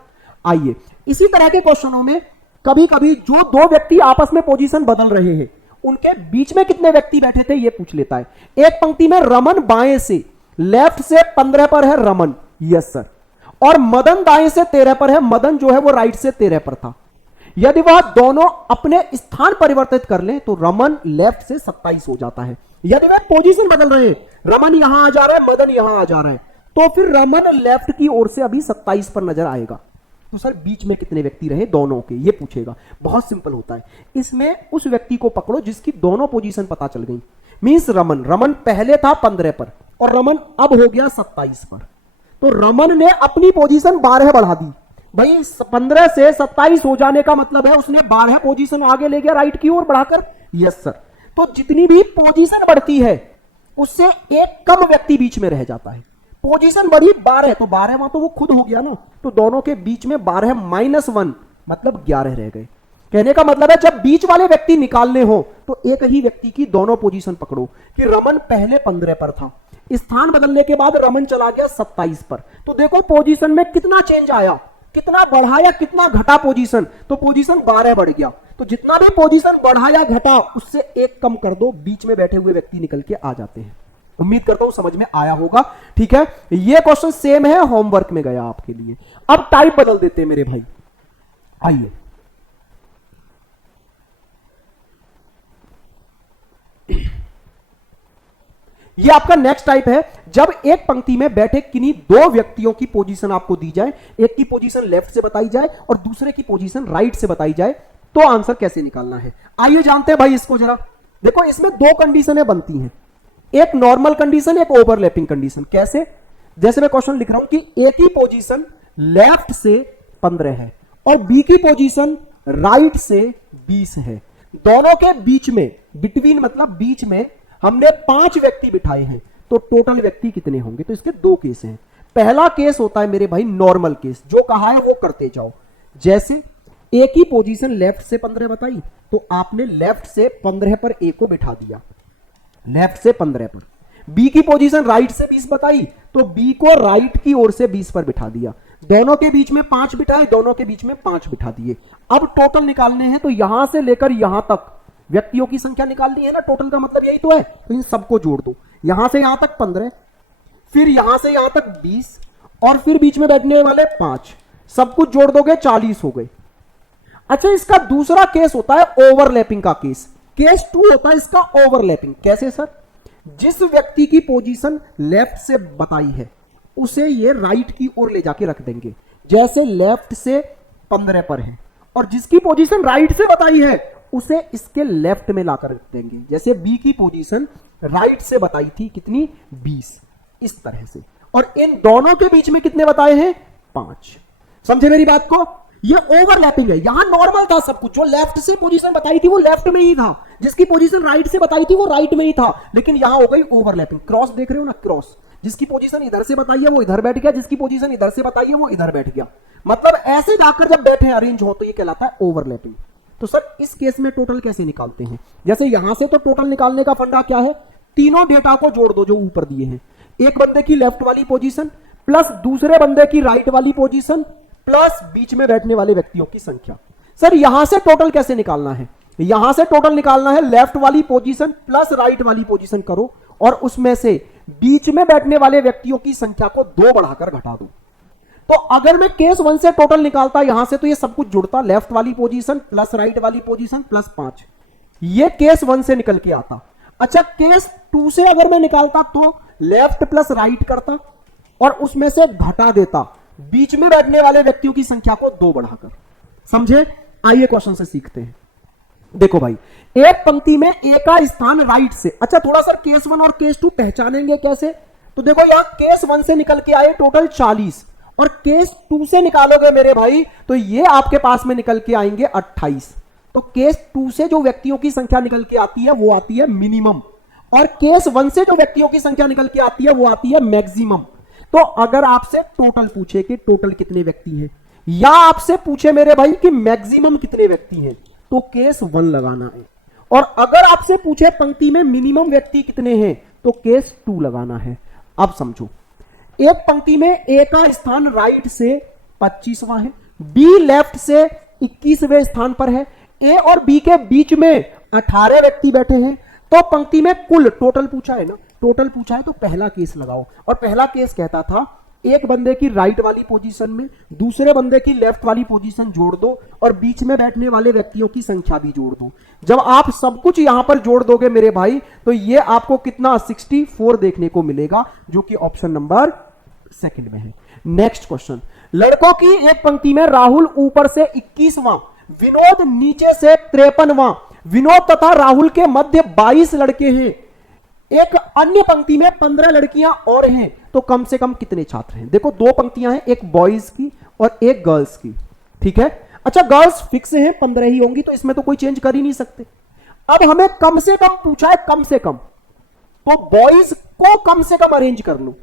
आइए इसी तरह के क्वेश्चनों में कभी कभी जो दो व्यक्ति आपस में पोजीशन बदल रहे हैं उनके बीच में कितने व्यक्ति बैठे थे ये पूछ लेता है। एक पंक्ति में रमन बाएं से, लेफ्ट से 15 पर है रमन, यस सर, और मदन दाएं से 13 पर है। मदन जो है वो राइट से 13 पर था। यदि वह दोनों अपने स्थान परिवर्तित कर ले तो रमन लेफ्ट से 27 हो जाता है। यदि वे पोजीशन बदल रहे हैं, रमन यहां आ जा रहा है, मदन यहां आ जा रहा है, तो फिर रमन लेफ्ट की ओर से अभी 27 पर नजर आएगा। तो सर बीच में कितने व्यक्ति रहे दोनों के ये पूछेगा। बहुत सिंपल होता है, इसमें उस व्यक्ति को पकड़ो जिसकी दोनों पोजीशन पता चल गई। मींस रमन पहले था 15 पर और रमन अब हो गया 27 पर। तो रमन ने अपनी पोजीशन 12 बढ़ा दी। भाई 15 से 27 हो जाने का मतलब है उसने 12 पोजीशन आगे ले गया राइट की ओर बढ़ाकर। Yes sir. तो जितनी भी पोजीशन बढ़ती है उससे एक कम व्यक्ति बीच में रह जाता है। पोजीशन बढ़ी 12 तो 12वां तो वो खुद हो गया ना, तो दोनों के बीच में 12 माइनस 1 मतलब 11 रह गए। कहने का मतलब है जब बीच वाले व्यक्ति निकालने हो तो एक ही व्यक्ति की दोनों पोजीशन पकड़ो कि रमन पहले 15 पर था, स्थान बदलने के बाद रमन चला गया 27 पर। तो देखो पोजीशन में कितना चेंज आया, कितना बढ़ाया कितना घटा पोजीशन, तो पोजीशन 12 बढ़ गया। तो जितना भी पोजीशन बढ़ाया घटा उससे एक कम कर दो, बीच में बैठे हुए व्यक्ति निकल के आ जाते हैं। उम्मीद करता हूं समझ में आया होगा। ठीक है, ये क्वेश्चन सेम है, होमवर्क में गया आपके लिए। अब टाइप बदल देते हैं मेरे भाई। आइए ये आपका नेक्स्ट टाइप है। जब एक पंक्ति में बैठे किन्हीं दो व्यक्तियों की पोजीशन आपको दी जाए, एक की पोजीशन लेफ्ट से बताई जाए और दूसरे की पोजीशन राइट से बताई जाए, तो आंसर कैसे निकालना है आइए जानते हैं भाई इसको जरा। देखो इसमें दो कंडीशनें बनती हैं, एक नॉर्मल कंडीशन एक ओवरलैपिंग कंडीशन। कैसे? जैसे मैं क्वेश्चन लिख रहा हूं कि ए की पोजीशन लेफ्ट से 15 है और बी की पोजीशन राइट से 20 है। दोनों के बीच में, बिटवीन मतलब बीच में हमने 5 व्यक्ति बिठाए हैं, तो टोटल व्यक्ति कितने होंगे? तो इसके दो केस हैं। पहला केस होता है मेरे भाई नॉर्मल केस, जो कहा है वो करते जाओ। जैसे ए की पोजीशन लेफ्ट से 15 बताई तो आपने लेफ्ट से 15 पर ए को बिठा दिया, लेफ्ट से 15 पर। बी की पोजीशन राइट से 20 बताई तो बी को राइट की ओर से 20 पर बिठा दिया। दोनों के बीच में 5 बिठाए, दोनों के बीच में 5 बिठा दिए। अब टोटल निकालने हैं तो यहां से लेकर यहां तक व्यक्तियों की संख्या निकालनी है ना। टोटल का मतलब यही तो है, तो इन सबको जोड़ दो। यहां से यहां तक 15, फिर यहां से यहां तक 20 और फिर बीच में बैठने वाले 5, सब कुछ जोड़ दोगे 40 हो गए। अच्छा इसका दूसरा केस होता है ओवरलैपिंग का केस। केस 2 होता है इसका ओवरलैपिंग। कैसे सर? जिस व्यक्ति की पोजीशन लेफ्ट से बताई है उसे ये राइट की ओर ले जाके रख देंगे। जैसे लेफ्ट से 15 पर है और जिसकी पोजीशन राइट से बताई है उसे इसके लेफ्ट में लाकर रख देंगे। जैसे बी की पोजीशन राइट से बताई थी कितनी? 20, इस तरह से। और इन दोनों के बीच में कितने बताए हैं? 5। समझे मेरी बात को? ये ओवरलैपिंग है। यहां नॉर्मल था सब कुछ, जो लेफ्ट से पोजीशन बताई थी वो लेफ्ट में ही था, जिसकी पोजीशन राइट से बताई थी वो राइट में ही था, लेकिन यहां हो गई ओवरलैपिंग। क्रॉस देख रहे हो ना, क्रॉस। जिसकी पोजीशन इधर से बताई है वो इधर बैठ गया, जिसकी पोजीशन इधर से बताई है वो इधर बैठ गया। मतलब ऐसे जाकर जब बैठे अरेंज हो तो ये कहलाता है ओवरलैपिंग। तो सर इस केस में टोटल कैसे निकालते हैं? जैसे यहां से तो टोटल निकालने का फंडा क्या है, तीनों डेटा को जोड़ दो जो ऊपर दिए हैं, एक बंदे की लेफ्ट वाली पोजीशन प्लस दूसरे बंदे की राइट वाली पोजीशन प्लस बीच में बैठने वाले व्यक्तियों की संख्या। सर यहां से टोटल कैसे निकालना है? यहां से टोटल निकालना है लेफ्ट वाली पोजीशन प्लस राइट वाली पोजीशन करो और उसमें से बीच में बैठने वाले व्यक्तियों की संख्या को 2 बढ़ाकर घटा दो। तो अगर मैं केस 1 से टोटल निकालता यहां से, तो ये सब कुछ जुड़ता, लेफ्ट वाली पोजीशन प्लस राइट वाली पोजीशन प्लस 5, ये केस 1 से निकल के आता। अच्छा केस 2 से अगर मैं निकालता तो लेफ्ट प्लस राइट करता और उसमें से घटा देता बीच में बैठने वाले व्यक्तियों की संख्या को 2 बढ़ाकर। समझे? आइए क्वेश्चन से सीखते हैं। देखो भाई, एक पंक्ति में ए का स्थान राइट से, अच्छा थोड़ा सा केस 1 और केस 2 पहचानेंगे कैसे? तो देखो यहां केस 1 से निकल के आए टोटल 40 और केस 2 से निकालोगे मेरे भाई तो ये आपके पास में निकल के आएंगे 28। तो केस 2 से जो व्यक्तियों की संख्या निकल के आती है वो आती है मिनिमम, और केस 1 से जो व्यक्तियों की संख्या निकल के आती है वो आती है मैक्सिमम। तो अगर आपसे टोटल पूछे कि टोटल कितने व्यक्ति हैं, या आपसे पूछे मेरे भाई कि मैक्सिमम कितने व्यक्ति हैं, तो केस 1 लगाना है। और अगर आपसे पूछे पंक्ति में मिनिमम व्यक्ति कितने हैं तो केस 2 लगाना है। अब समझो, एक पंक्ति में ए का स्थान राइट से 25वां है, बी लेफ्ट से 21वें स्थान पर है, ए और बी के बीच में 18 व्यक्ति बैठे हैं। तो पंक्ति में कुल टोटल पूछा है ना, टोटल पूछा है तो पहला केस लगाओ। और पहला केस कहता था एक बंदे की राइट वाली पोजीशन में दूसरे बंदे की लेफ्ट वाली पोजीशन जोड़ दो और बीच में बैठने वाले व्यक्तियों की संख्या भी जोड़ दो। जब आप सब कुछ यहां पर जोड़ दोगे मेरे भाई तो ये आपको कितना 64 देखने को मिलेगा, जो कि ऑप्शन नंबर 2 में है। नेक्स्ट क्वेश्चन, लड़कों की एक पंक्ति में राहुल ऊपर से 21वां, विनोद नीचे से 53वां, विनोद तथा राहुल के मध्य 22 लड़के हैं, एक अन्य पंक्ति में 15 लड़कियां और हैं, तो कम से कम कितने छात्र हैं? देखो 2 पंक्तियां हैं, एक बॉयज की और एक गर्ल्स की, ठीक है। अच्छा गर्ल्स फिक्स हैं, 15 ही होंगी, तो इसमें तो कोई चेंज कर ही नहीं सकते। अब हमें कम से कम पूछा है, कम से कम, तो बॉयज को कम से कम अरेंज कर लो।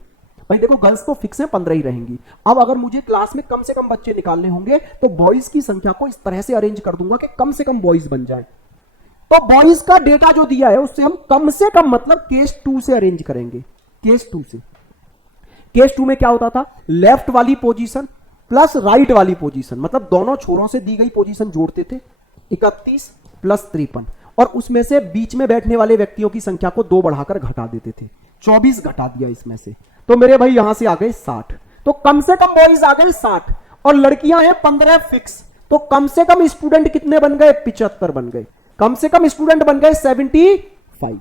भाई देखो गर्ल्स तो फिक्स है, 15 ही रहेंगी। अब अगर मुझे क्लास में कम से कम बच्चे निकालने होंगे तो बॉयज की संख्या को इस तरह से अरेंज कर दूंगा कि कम से कम बॉयज बन जाए। तो बॉयज का डेटा जो दिया है उससे हम कम से कम मतलब केस 2 से अरेंज करेंगे। केस 2 से, केस 2 में क्या होता था, लेफ्ट वाली पोजीशन प्लस राइट वाली पोजीशन, मतलब दोनों छोरों से दी गई पोजीशन जोड़ते थे, 31 प्लस 53, और उसमें से बीच में बैठने वाले व्यक्तियों की संख्या को 2 बढ़ाकर घटा देते थे, 24 घटा दिया इसमें से, तो मेरे भाई यहां से आ गए 60। तो कम से कम बॉयज आ गए 60 और लड़कियां हैं 15 फिक्स, तो कम से कम स्टूडेंट कितने बन गए? 75 बन गए। कम से कम स्टूडेंट बन गए 75।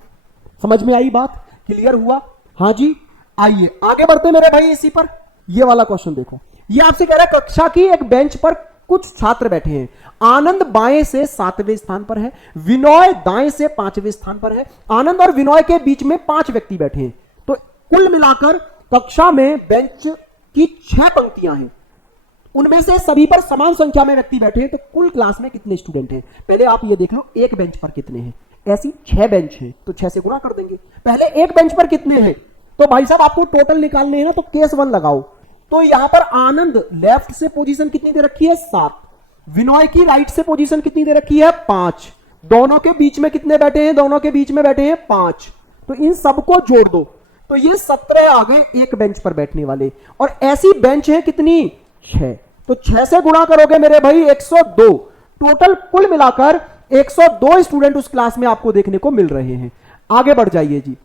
समझ में आई बात? क्लियर हुआ? हाँ जी। आइए आगे बढ़ते मेरे भाई इसी पर। ये वाला क्वेश्चन देखो, ये आपसे कह रहा है कक्षा की एक बेंच पर कुछ छात्र बैठे हैं। आनंद बाएं से 7वें स्थान पर है, विनय दाएं से 5वें स्थान पर है। आनंद और विनय के बीच में 5 व्यक्ति बैठे हैं। तो कुल मिलाकर कक्षा में बेंच की 6 पंक्तियां हैं, उनमें से सभी पर समान संख्या में व्यक्ति बैठे हैं। तो कुल क्लास में कितने स्टूडेंट हैं? पहले आप ये देख लो, एक बेंच पर कितने हैं? ऐसी 6 बेंच हैं तो 6 से गुणा कर देंगे। पहले एक बेंच पर कितने हैं? तो भाई साहब आपको टोटल निकालने हैं ना, तो केस 1 लगाओ। तो यहां पर आनंद लेफ्ट से पोजीशन कितनी दे रखी है? 7। विनय की राइट से पोजीशन कितनी दे रखी है? 5। दोनों के बीच में कितने बैठे हैं? दोनों के बीच में बैठे हैं 5। तो इन सबको जोड़ दो तो ये 17 आ गए एक बेंच पर बैठने वाले। और ऐसी बेंच है कितनी? 6। तो 6 से गुणा करोगे मेरे भाई 102। टोटल कुल मिलाकर 102 स्टूडेंट उस क्लास में आपको देखने को मिल रहे हैं। आगे बढ़ जाइए जी।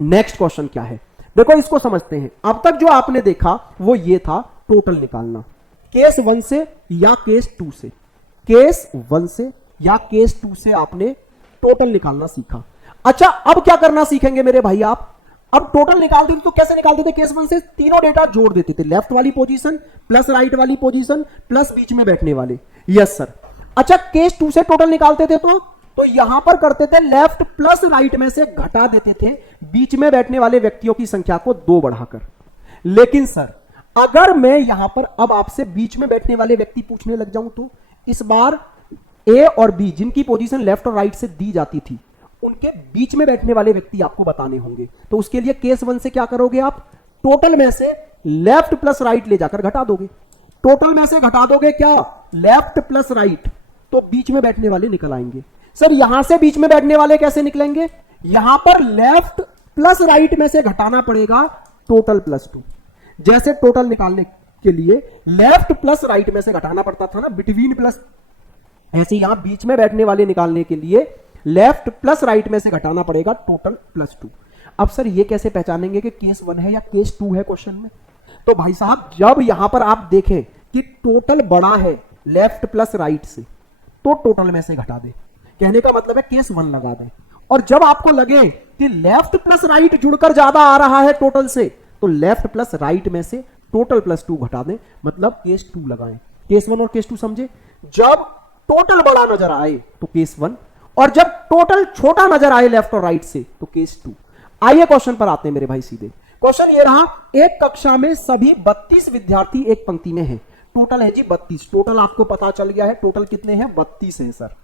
नेक्स्ट क्वेश्चन क्या है, देखो इसको समझते हैं। अब तक जो आपने देखा वो ये था टोटल निकालना, केस 1 से या केस 2 से। केस 1 से या केस 2 से आपने टोटल निकालना सीखा। अच्छा अब क्या करना सीखेंगे मेरे भाई आप? अब टोटल निकालते थे तो कैसे निकालते थे? केस 1 से तीनों डेटा जोड़ देते थे, लेफ्ट वाली पोजीशन प्लस राइट वाली पोजीशन प्लस बीच में बैठने वाले। Yes sir. अच्छा केस 2 से टोटल निकालते थे तो यहां पर करते थे लेफ्ट प्लस राइट में से घटा देते थे बीच में बैठने वाले व्यक्तियों की संख्या को 2 बढ़ाकर। लेकिन सर अगर मैं यहां पर अब आपसे बीच में बैठने वाले व्यक्ति पूछने लग जाऊं तो इस बार ए और बी जिनकी पोजीशन लेफ्ट और राइट से दी जाती थी उनके बीच में बैठने वाले व्यक्ति आपको बताने होंगे। तो उसके लिए केस 1 से क्या करोगे आप? टोटल में से लेफ्ट प्लस राइट ले जाकर घटा दोगे। टोटल में से घटा दोगे क्या? Left plus right. तो बीच में बैठने वाले निकल आएंगे। सर यहां से बीच में बैठने वाले कैसे निकलेंगे? यहां पर लेफ्ट प्लस राइट में से घटाना पड़ेगा टोटल प्लस 2। जैसे टोटल निकालने के लिए लेफ्ट प्लस राइट में से घटाना पड़ता था ना, बिटवीन प्लस, ऐसे यहां बीच में बैठने वाले निकालने के लिए लेफ्ट प्लस राइट में से घटाना पड़ेगा टोटल प्लस 2। अब सर ये कैसे पहचानेंगे कि केस 1 है या केस 2 है क्वेश्चन में? तो भाई साहब जब यहां पर आप देखें कि टोटल बड़ा है लेफ्ट प्लस राइट से, तो टोटल में से घटा दे, कहने का मतलब है केस 1 लगा दे। और जब आपको लगे कि लेफ्ट प्लस राइट जुड़कर ज्यादा आ रहा है टोटल से, तो लेफ्ट प्लस राइट में से टोटल प्लस 2 घटा दें, मतलब केस 2 लगाएं। केस 1 और केस 2 समझे? जब टोटल बड़ा नजर आए तो केस 1, और जब टोटल छोटा नजर आए लेफ्ट और राइट से तो केस 2। आइए क्वेश्चन पर आते हैं मेरे भाई सीधे। क्वेश्चन ये रहा, एक कक्षा में सभी 32 विद्यार्थी एक पंक्ति में हैं। टोटल है जी 32। टोटल आपको पता चल गया है, टोटल कितने हैं? 32 है सर।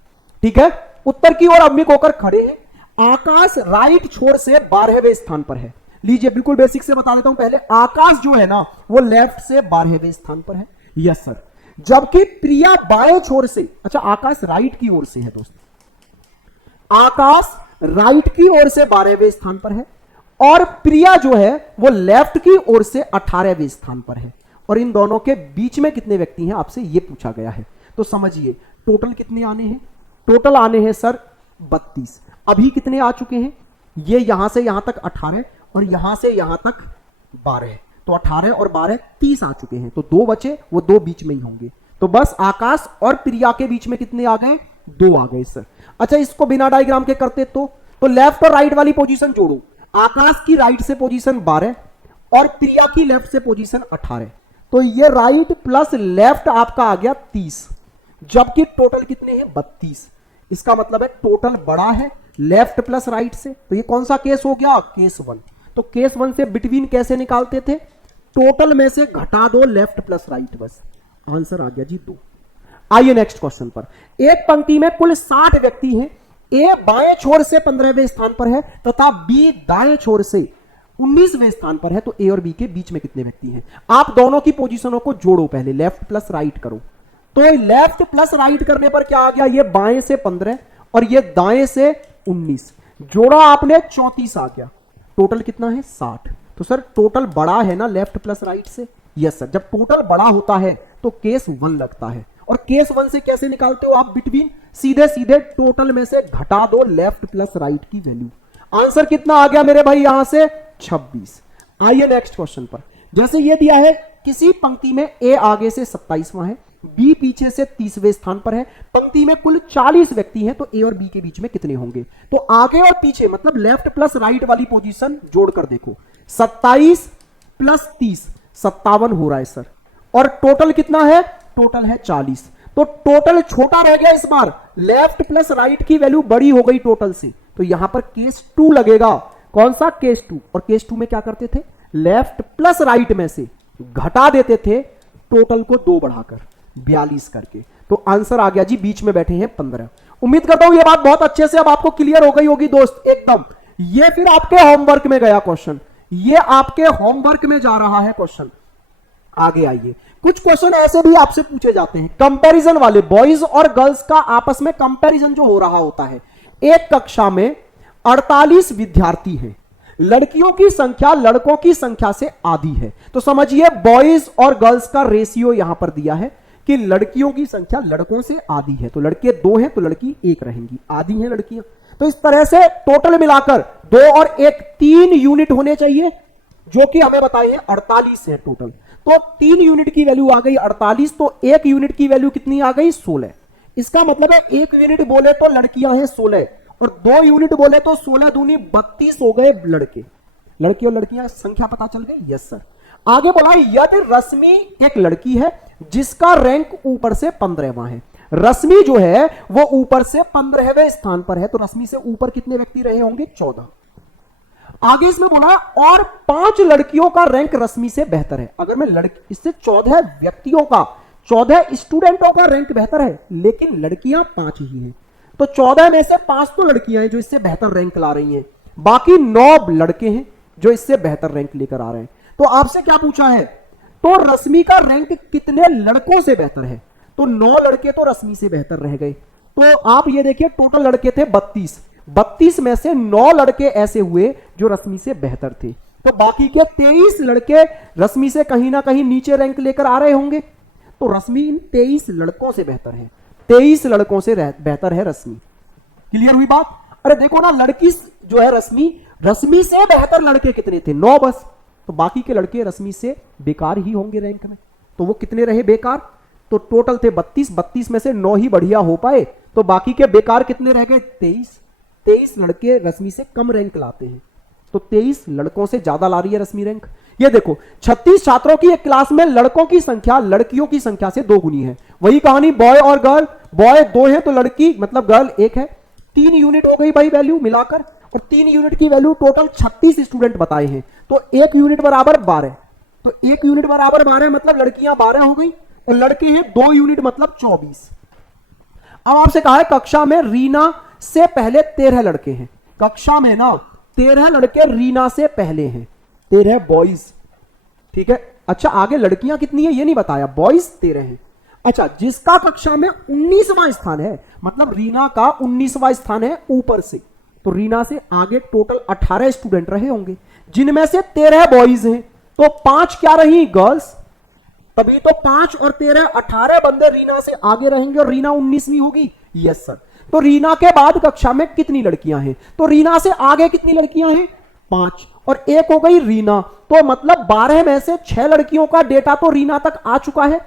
ठीक है, उत्तर की ओर अभिमुख होकर खड़े हैं। आकाश राइट छोर से 12वें स्थान पर है। लीजिए बिल्कुल बेसिक से बता देता हूं पहले, आकाश जो है ना वो लेफ्ट से 12वें स्थान पर है। Yes sir. जबकि प्रिया बाएं छोर से, अच्छा आकाश राइट की ओर से है दोस्त, आकाश राइट की ओर से 12वें स्थान पर है, और प्रिया जो है वो लेफ्ट की ओर से 18वें स्थान पर है। और इन दोनों के बीच में कितने व्यक्ति हैं आपसे ये पूछा गया है। तो समझिए टोटल कितने आने हैं? टोटल आने हैं सर 32। अभी कितने आ चुके हैं? ये यहां से यहां तक 18 और यहां से यहां तक 12, तो 18 और 12 30 आ चुके हैं। तो 2 बचे, वो 2 बीच में ही होंगे। तो बस आकाश और प्रिया के बीच में कितने आ गए? 2 आ गए सर। अच्छा इसको बिना डायग्राम के करते तो लेफ्ट और राइट वाली पोजीशन जोड़ो। आकाश की राइट से पोजीशन 12 और प्रिया की लेफ्ट से पोजीशन 18, तो ये राइट प्लस लेफ्ट आपका आ गया 30, जबकि टोटल कितने हैं? 32। इसका मतलब है टोटल बड़ा है लेफ्ट प्लस राइट से। तो ये कौन सा केस हो गया? केस 1। तो केस 1 से बिटवीन कैसे निकालते थे? टोटल में से घटा दो लेफ्ट प्लस राइट, बस आंसर आ गया जी 2। आइए नेक्स्ट क्वेश्चन पर। एक पंक्ति में कुल 60 व्यक्ति हैं। ए बाएं छोर से 15वें स्थान पर है तथा बी दाएं छोर से 19वें स्थान पर है। तो ए और बी के बीच में कितने व्यक्ति हैं? आप दोनों की पोजीशनों को जोड़ो, पहले लेफ्ट प्लस राइट करो। तो लेफ्ट प्लस राइट करने पर क्या आ गया? ये बाएं से 15 और ये दाएं से 19, जोड़ा आपने 34 आ गया। टोटल कितना है? 60। तो सर टोटल बड़ा है ना लेफ्ट प्लस राइट से? Yes sir. जब टोटल बड़ा होता है तो केस 1 लगता है। और केस 1 से कैसे निकालते हो आप? बिटवीन, सीधे सीधे टोटल में से घटा दो लेफ्ट प्लस राइट की वैल्यू। आंसर कितना आ गया मेरे भाई? यहां से 26। आइए नेक्स्ट क्वेश्चन पर। जैसे ये दिया है, किसी पंक्ति में ए आगे से 27वां है, बी पीछे से 30वें स्थान पर है। पंक्ति में कुल 40 व्यक्ति हैं, तो ए और बी के बीच में कितने होंगे? तो आगे और पीछे मतलब लेफ्ट प्लस राइट वाली पोजीशन जोड़कर देखो, 27 प्लस 30 57 हो रहा है सर। और टोटल कितना है? टोटल है 40। तो टोटल छोटा रह गया इस बार, लेफ्ट प्लस राइट की वैल्यू बड़ी हो गई टोटल से। तो यहां पर केस 2 लगेगा। कौन सा? केस 2। और केस 2 में क्या करते थे? लेफ्ट प्लस राइट में से घटा देते थे टोटल को 2 बढ़ाकर 42 करके। तो आंसर आ गया जी, बीच में बैठे हैं 15। उम्मीद करता हूं यह बात बहुत अच्छे से अब आपको क्लियर हो गई होगी दोस्त एकदम। ये फिर आपके होमवर्क में गया क्वेश्चन, ये आपके होमवर्क में जा रहा है क्वेश्चन। आगे आइए, कुछ क्वेश्चन ऐसे भी आपसे पूछे जाते हैं कंपैरिजन वाले। बॉयज और गर्ल्स का आपस में कंपैरिजन जो हो रहा होता है। एक कक्षा में 48 विद्यार्थी हैं, लड़कियों की संख्या लड़कों की संख्या से आधी है। तो समझिए बॉयज और गर्ल्स का रेशियो यहां पर दिया है कि लड़कियों की संख्या लड़कों से आधी है। तो लड़के 2 हैं तो लड़की 1 रहेंगी, आधी हैं लड़कियां। तो इस तरह से टोटल मिलाकर 2 और 1 3 यूनिट होने चाहिए, जो कि हमें बताइए 48 है टोटल। तो 3 यूनिट की वैल्यू आ गई 48, तो 1 यूनिट की वैल्यू कितनी आ गई? 16। इसका मतलब है 1 यूनिट बोले तो लड़कियां हैं 16, और 2 यूनिट बोले तो 16 दूनी 32 हो गए लड़के। लड़की और लड़कियां संख्या पता चल गई? Yes sir. आगे बोला, यदि रश्मि एक लड़की है जिसका रैंक ऊपर से 15वां है। रश्मि जो है वो ऊपर से 15वें स्थान पर है, तो रश्मि से ऊपर कितने व्यक्ति रहे होंगे? 14। आगे इसमें बोला, और 5 लड़कियों का रैंक रश्मि से बेहतर है। अगर मैं लड़की, इससे 14 व्यक्तियों का, 14 स्टूडेंटों का रैंक बेहतर है, लेकिन लड़कियां 5 ही हैं। तो 14 में से 5 तो लड़कियां हैं जो इससे बेहतर रैंक ला रही हैं, बाकी 9 लड़के हैं जो इससे बेहतर रैंक लेकर आ रहे हैं। तो आपसे क्या पूछा है? तो रश्मि का रैंक कितने लड़कों से बेहतर है? तो 9 लड़के तो रश्मि से बेहतर रह गए। तो आप ये देखिए टोटल लड़के थे 32, 32 में से 9 लड़के ऐसे हुए जो रश्मि से बेहतर थे। तो बाकी के 23 लड़के रश्मि से कहीं ना कहीं नीचे रैंक लेकर आ रहे होंगे। तो रश्मि इन 23 लड़कों से बेहतर है, 23 लड़कों से बेहतर है रश्मि। क्लियर हुई बात? अरे देखो ना, लड़की जो है रश्मि से बेहतर लड़के कितने थे? 9 बस। तो बाकी के लड़के रश्मि से बेकार ही होंगे रैंक में। तो वो कितने रहे बेकार? तो टोटल थे 32, 32 में से 9 ही बढ़िया हो पाए, तो बाकी के बेकार कितने रह गए? 23। 23 लड़के रश्मि से कम रैंक लाते हैं, तो 23 लड़कों से ज्यादा ला रही है रश्मि रैंक। ये देखो 36 छात्रों की एक क्लास में लड़कों की संख्या लड़कियों की संख्या से 2 गुनी है। वही कहानी बॉय और गर्ल, बॉय 2 है तो लड़की मतलब गर्ल 1 है। 3 यूनिट हो गई भाई वैल्यू मिलाकर, और 3 यूनिट की वैल्यू टोटल 36 स्टूडेंट बताए हैं, तो 1 यूनिट बराबर 12। तो 1 यूनिट बराबर 12 मतलब लड़कियां 12 हो गई और लड़के हैं 2 यूनिट मतलब 24। अब आपसे कहा है कक्षा में रीना से पहले 13 लड़के हैं। कक्षा में ना 13 लड़के रीना से पहले हैं, 13 बॉयज। ठीक है, अच्छा आगे लड़कियां कितनी है ये नहीं बताया, बॉयज 13 हैं। अच्छा, जिसका कक्षा में 19वां स्थान है, मतलब रीना का 19वां स्थान है ऊपर से, तो रीना से आगे टोटल 18 स्टूडेंट रहे होंगे, जिनमें से 13 बॉयज हैं, तो 5 क्या रही? गर्ल्स। तभी तो 5 और 13 18 बंदे रीना से आगे रहेंगे और रीना 19वीं होगी। Yes sir. तो रीना के बाद कक्षा में कितनी लड़कियां हैं? तो रीना से आगे कितनी लड़कियां हैं? 5 और 1 हो गई रीना, तो मतलब 12 में से 6 लड़कियों का डेटा तो रीना तक आ चुका है।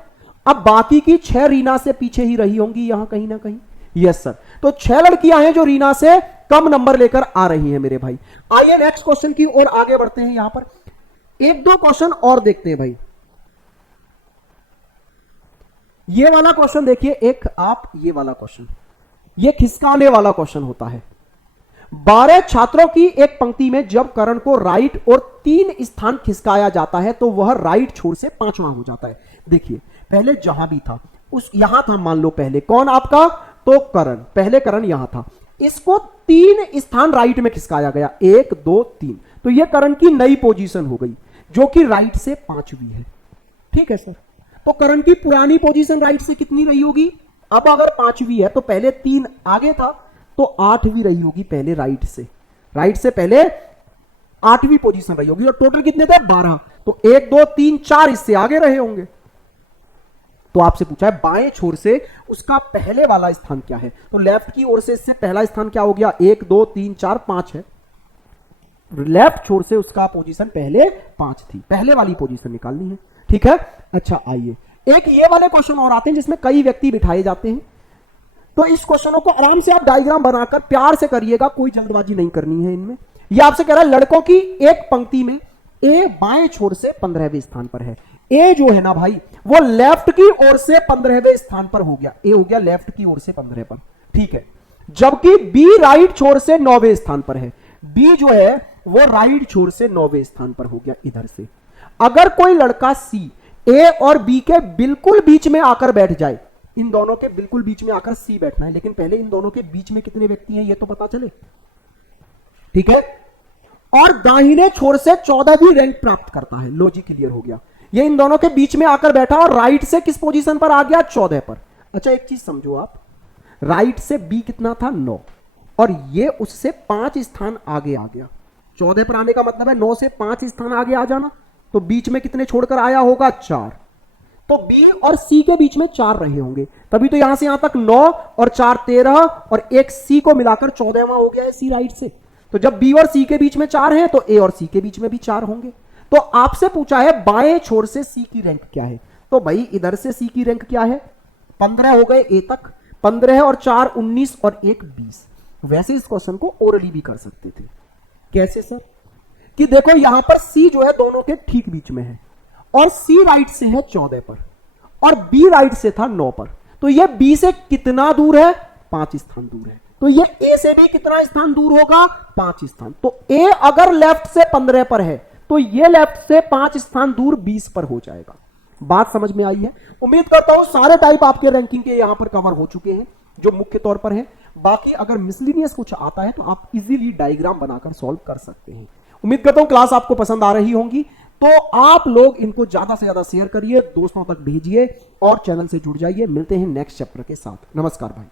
अब बाकी की 6 रीना से पीछे ही रही होंगी यहां कहीं ना कहीं। Yes sir. तो 6 लड़कियां हैं जो रीना से कम नंबर लेकर आ रही हैं मेरे भाई। आइए नेक्स्ट क्वेश्चन की ओर आगे बढ़ते हैं। यहां पर 1-2 क्वेश्चन और देखते हैं भाई। ये वाला क्वेश्चन देखिए, एक आप ये वाला क्वेश्चन, ये खिसकाने वाला क्वेश्चन होता है। 12 छात्रों की एक पंक्ति में जब करण को राइट और 3 स्थान खिसकाया जाता है तो वह राइट छोर से 5वां हो जाता है। देखिए पहले जहां भी था उस यहां था, मान लो पहले कौन आपका? तो करण, पहले करण यहां था, इसको 3 स्थान राइट में खिसकाया गया, 1 2 3, तो यह करण की नई पोजीशन हो गई जो कि राइट से 5वीं है। ठीक है सर। तो करण की पुरानी पोजीशन राइट से कितनी रही होगी? अब अगर 5वीं है तो पहले 3 आगे था तो 8वीं रही होगी पहले राइट से पहले 8वीं पोजीशन रही होगी। और टोटल कितने थे? 12। तो 1 2 3 4 इससे आगे रहे होंगे। तो आपसे पूछा है बाएं छोर से उसका पहले वाला स्थान क्या है? तो लेफ्ट की ओर से इससे पहला स्थान क्या हो गया? 1 2 3 4 5 है। लेफ्ट छोर से उसका पोजीशन पहले 5 थी, पहले वाली पोजीशन निकालनी है। ठीक है। अच्छा आइए एक ये वाले क्वेश्चन और आते हैं जिसमें कई व्यक्ति बिठाए जाते हैं। तो इस क्वेश्चनों को आराम से आप डायग्राम बनाकर प्यार से करिएगा, कोई जल्दबाजी नहीं करनी है इनमें। ये आपसे कह रहा है लड़कों की एक पंक्ति में ए बाएं छोर से 15वें स्थान पर है। ए जो है ना भाई वो लेफ्ट की ओर से 15वें स्थान पर हो गया, ए हो गया लेफ्ट की ओर से 15 पर। ठीक है। जबकि बी राइट छोर से 9वें स्थान पर है। बी जो है वो राइट छोर से 9वें स्थान पर हो गया इधर से। अगर कोई लड़का सी ए और बी के बिल्कुल बीच में आकर बैठ जाए, इन दोनों के बिल्कुल बीच में आकर सी बैठना है, लेकिन पहले इन दोनों के बीच में कितने व्यक्ति हैं ये तो पता चले। ठीक है। और दाहिने छोर से 14वीं रैंक प्राप्त करता है। लो जी क्लियर हो गया। ये इन दोनों के बीच में आकर बैठा और राइट से किस पोजीशन पर आ गया? 14 पर। अच्छा एक चीज समझो आप, राइट से बी कितना था? 9, और ये उससे 5 स्थान आगे आ गया। 14 पर आने का मतलब है 9 से 5 स्थान आगे आ जाना। तो बीच में कितने छोड़कर आया होगा? 4। तो बी और सी के बीच में 4 रहे होंगे, तभी तो यहां से यहां तक 9 और 4 13 और एक सी को मिलाकर 14वां हो गया है सी राइट से। तो जब बी और सी के बीच में 4 हैं तो ए और सी के बीच में भी 4 होंगे। तो आपसे पूछा है बाएं छोर से सी की रैंक क्या है? तो भाई इधर से सी की रैंक क्या है? 15 हो गए ए तक, 15 और 4 19 और 1 20। वैसे इस क्वेश्चन को ओरली भी कर सकते थे। कैसे सर? कि देखो यहां पर सी जो है दोनों के ठीक बीच में है, और सी राइट से है 14 पर, और बी राइट से था 9 पर। तो ये बी से कितना दूर है? 5 स्थान दूर है। तो ये ए से भी कितना स्थान दूर होगा? 5 स्थान। तो ए अगर लेफ्ट से 15 पर है तो ये लेफ्ट से 5 स्थान दूर 20 पर हो जाएगा। बात समझ में आई है? उम्मीद करता हूं सारे टाइप आपके रैंकिंग के यहां पर कवर हो चुके हैं जो मुख्य तौर पर है। बाकी अगर मिसलिनियस कुछ आता है तो आप इजीली डायग्राम बनाकर सॉल्व कर सकते हैं। उम्मीद करता हूं क्लास आपको पसंद आ रही होंगी। तो आप लोग इनको ज्यादा से ज्यादा शेयर करिए, दोस्तों तक भेजिए और चैनल से जुड़ जाइए। मिलते हैं नेक्स्ट चैप्टर के साथ। नमस्कार भाई।